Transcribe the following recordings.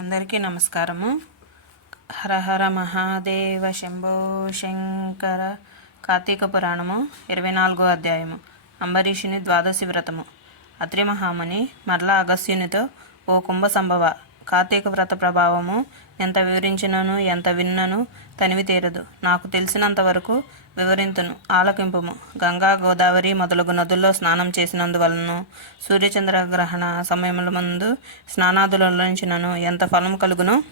అందరికీ నమస్కారము. హర హర మహాదేవ శంభో శంకర కార్తీక పురాణము ఇరవై నాలుగో అధ్యాయము. అంబరీషుని ద్వాదశి వ్రతము. అత్రి మహాముని మరలా అగస్యునితో ఓ కుంభ సంభవ కార్తీక వ్రత ప్రభావము ఎంత వివరించినను ఎంత విన్నను తనివి తీరదు నాకు తెలిసినంత వరకు వివరింతును. ఆలకింపుము. గంగా గోదావరి మొదలగు నదుల్లో స్నానం చేసినందువలన సూర్యచంద్ర గ్రహణ సమయముల ముందు స్నానాదులలోంచినను ఎంత ఫలం కలుగునో?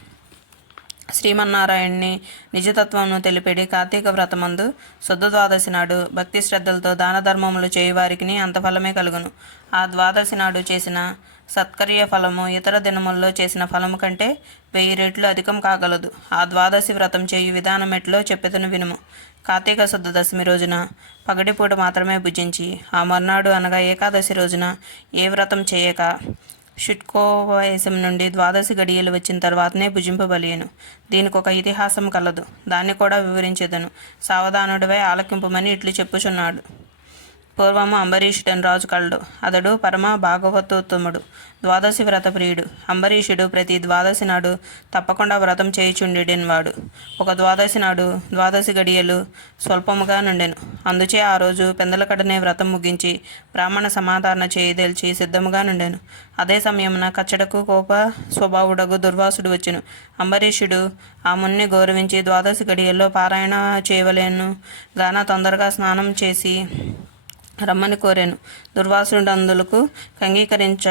శ్రీమన్నారాయణ్ణి నిజతత్వంను తెలిపెడి కార్తీక వ్రతమందు శుద్ధ ద్వాదశి నాడు భక్తి శ్రద్ధలతో దాన ధర్మములు చేయువారికి అంత ఫలమే కలుగును. ఆ ద్వాదశి నాడు చేసిన సత్కర్య ఫలము ఇతర దినముల్లో చేసిన ఫలము కంటే వెయ్యి రెట్లు అధికం కాగలదు. ఆ ద్వాదశి వ్రతం చేయు విధానం ఎట్లో చెప్పెతను వినుము. కార్తీక శుద్ధ దశమి రోజున పగటిపూట మాత్రమే భుజించి ఆ మర్నాడు అనగా ఏకాదశి రోజున ఏ వ్రతం చేయక షుట్కోవయసం నుండి ద్వాదశి గడియలు వచ్చిన తర్వాతనే భుజింపబలియను. దీనికి ఒక ఇతిహాసం కలదు. దాన్ని కూడా వివరించెదను. సావధానుడివై ఆలకింపమని ఇట్లు చెప్పుచున్నాడు. పూర్వము అంబరీషుడని రాజు కలడు. అతడు పరమ భాగవతోత్తముడు ద్వాదశి వ్రత ప్రియుడు. అంబరీషుడు ప్రతి ద్వాదశి నాడు తప్పకుండా వ్రతం చేయుచుండెడిన వాడు. ఒక ద్వాదశి నాడు ద్వాదశి గడియలు స్వల్పముగా నుండెను. అందుచే ఆ రోజు పెందలకడనే వ్రతం ముగించి బ్రాహ్మణ సమాధారణ చేయదల్చి సిద్ధముగా నుండెను. అదే సమయమున కచ్చడకు కోప స్వభావుడకు దుర్వాసుడు వచ్చెను. అంబరీషుడు ఆ మున్ని గౌరవించి ద్వాదశి గడియల్లో పారాయణ చేయవలేను. గాన తొందరగా స్నానం చేసి రమ్మని కోరాను. దుర్వాసుడు అందులకు కంగీకరించ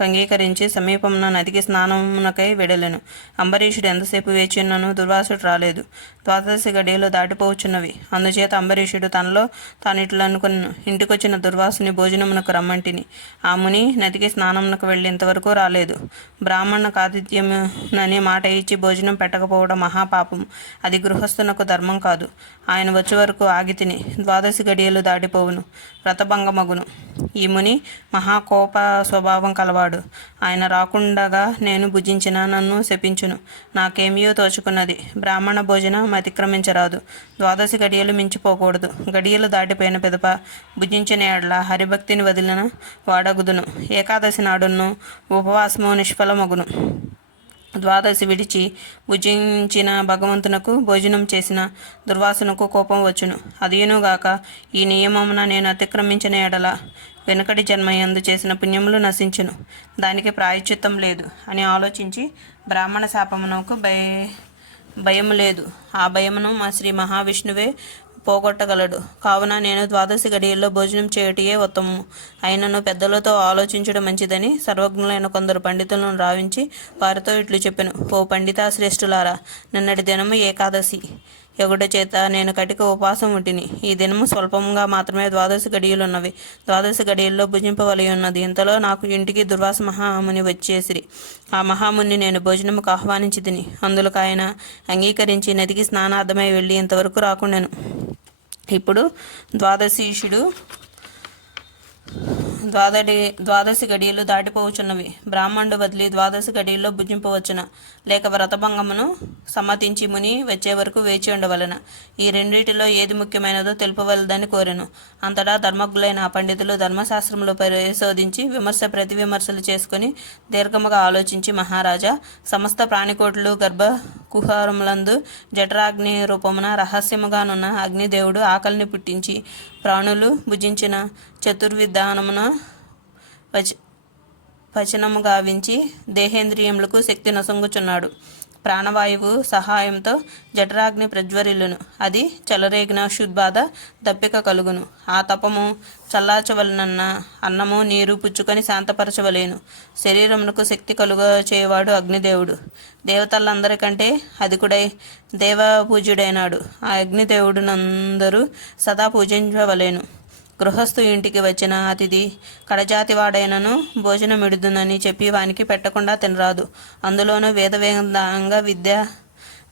కంగీకరించి సమీపమున నదికి స్నానమునకై వెడలెను. అంబరీషుడు ఎంతసేపు వేచి ఉన్నను దుర్వాసుడు రాలేదు. ద్వాదశి గడియలు దాటిపోవచ్చున్నవి. అందుచేత అంబరీషుడు తనలో తాను ఇట్లనుకున్న ఇంటికొచ్చిన దుర్వాసుని భోజనమునకు రమ్మంటిని. ఆ ముని నదికి స్నానమునకు వెళ్ళి ఇంతవరకు రాలేదు. బ్రాహ్మణ కాదిత్యమునని మాట ఇచ్చి భోజనం పెట్టకపోవడం మహాపాపం అది గృహస్థునకు ధర్మం కాదు. ఆయన వచ్చే వరకు ఆగి తిని ద్వాదశి గడియలు దాటిపోవును. వ్రతభంగమగును. ఈ ముని మహాకోప స్వభావం కలవాడు. ఆయన రాకుండగా నేను భుజించిన నన్ను శపించును. నాకేమియో తోచుకున్నది. బ్రాహ్మణ భోజనం అతిక్రమించరాదు. ద్వాదశి గడియలు మించిపోకూడదు. గడియలు దాటిపోయిన పిదప భుజించిన ఎడల హరిభక్తిని వదిలిన వాడగుదును. ఏకాదశి నాడును ఉపవాసము నిష్ఫలమగును. ద్వాదశి విడిచి భుజించిన భగవంతునకు భోజనం చేసిన దుర్వాసునకు కోపం వచ్చును. అదియునుగాక ఈ నియమమున నేను అతిక్రమించిన ఎడల వెనుకటి జన్మయందు చేసిన పుణ్యములు నశించును. దానికి ప్రాయచిత్తం లేదు అని ఆలోచించి బ్రాహ్మణ శాపమునకు భయ భయము లేదు. ఆ భయమును మా శ్రీ మహావిష్ణువే పోగొట్టగలడు. కావున నేను ద్వాదశి గడియల్లో భోజనం చేయటయే ఉత్తమము. అయినను పెద్దలతో ఆలోచించడం మంచిదని సర్వజ్ఞులైన కొందరు పండితులను రావించి వారితో ఇట్లు చెప్పాను. ఓ పండితా శ్రేష్ఠులారా నిన్నటి దినము ఏకాదశి. ఎగుట చేత నేను కటిక ఉపవాసం ఉంటిని. ఈ దినము స్వల్పంగా మాత్రమే ద్వాదశి గడియలున్నవి. ద్వాదశి గడియల్లో భుజింపవలి ఉన్నది. ఇంతలో నాకు ఇంటికి దుర్వాస మహాముని వచ్చేసిరి. ఆ మహాముని నేను భోజనముకు ఆహ్వానించి తిని అందులోకి ఆయన అంగీకరించి నదికి స్నానార్థమై వెళ్ళి ఇంతవరకు రాకుండాను. ఇప్పుడు ద్వాదశీషుడు ద్వాదడి ద్వాదశి గడియలు దాటిపోవచ్చున్నవి. బ్రాహ్మణుడు బదిలి ద్వాదశి గడియల్లో భుజింపవచ్చున. లేక వ్రతభంగమును సమ్మతించి ముని వచ్చే వరకు వేచి ఉండవలన. ఈ రెండింటిలో ఏది ముఖ్యమైనదో తెలుపవలదని కోరెను. అంతటా ధర్మజ్ఞులైన ఆ పండితులు ధర్మశాస్త్రంలో పరిశోధించి విమర్శ ప్రతి విమర్శలు చేసుకుని దీర్ఘముగా ఆలోచించి మహారాజా సమస్త ప్రాణికోట్లు గర్భ కుహారములందు జఠరాగ్ని రూపమున రహస్యముగానున్న అగ్నిదేవుడు ఆకలిని పుట్టించి ప్రాణులు భుజించిన చతుర్విధానమున వచ పచనము గావించి దేహేంద్రియములకు శక్తి నొసంగుచున్నాడు. ప్రాణవాయువు సహాయంతో జఠరాగ్ని ప్రజ్వరిల్లును. అది చెలరేగిన శుద్బాధ దప్పిక కలుగును. ఆ తపము చల్లార్చవలనన్న అన్నము నీరు పుచ్చుకొని శాంతపరచవలేను. శరీరమునకు శక్తి కలుగ చేయవాడు అగ్నిదేవుడు. దేవతలందరికంటే అధికుడై దేవ పూజుడైనాడు ఆ అగ్నిదేవుడునందరూ సదా పూజించవలేను. గృహస్థు ఇంటికి వచ్చిన అతిథి కడజాతివాడైనను భోజనం ఇడుదునని చెప్పి వానికి పెట్టకుండా తినరాదు. అందులోనూ వేదవేదంగా విద్య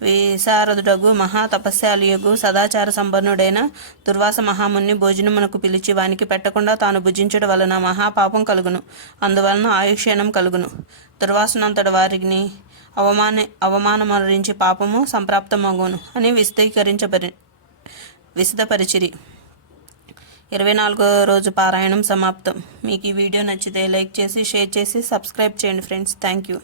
విశారదుడగు మహా తపస్యాలియుగు సదాచార సంపన్నుడైన దుర్వాస మహాముని భోజనమునకు పిలిచి వానికి పెట్టకుండా తాను భుజించడం వలన మహాపాపం కలుగును. అందువలన ఆయుష్యనం కలుగును. దుర్వాసనంతటి వారిని అవమాన అవమానమరించి పాపము సంప్రాప్తమగును అని విస్తీకరించబరి విశదపరిచిరి. ఇరవై నాలుగో రోజు పారాయణం సమాప్తం. మీకు ఈ వీడియో నచ్చితే లైక్ చేసి షేర్ చేసి సబ్స్క్రైబ్ చేయండి ఫ్రెండ్స్. Thank you.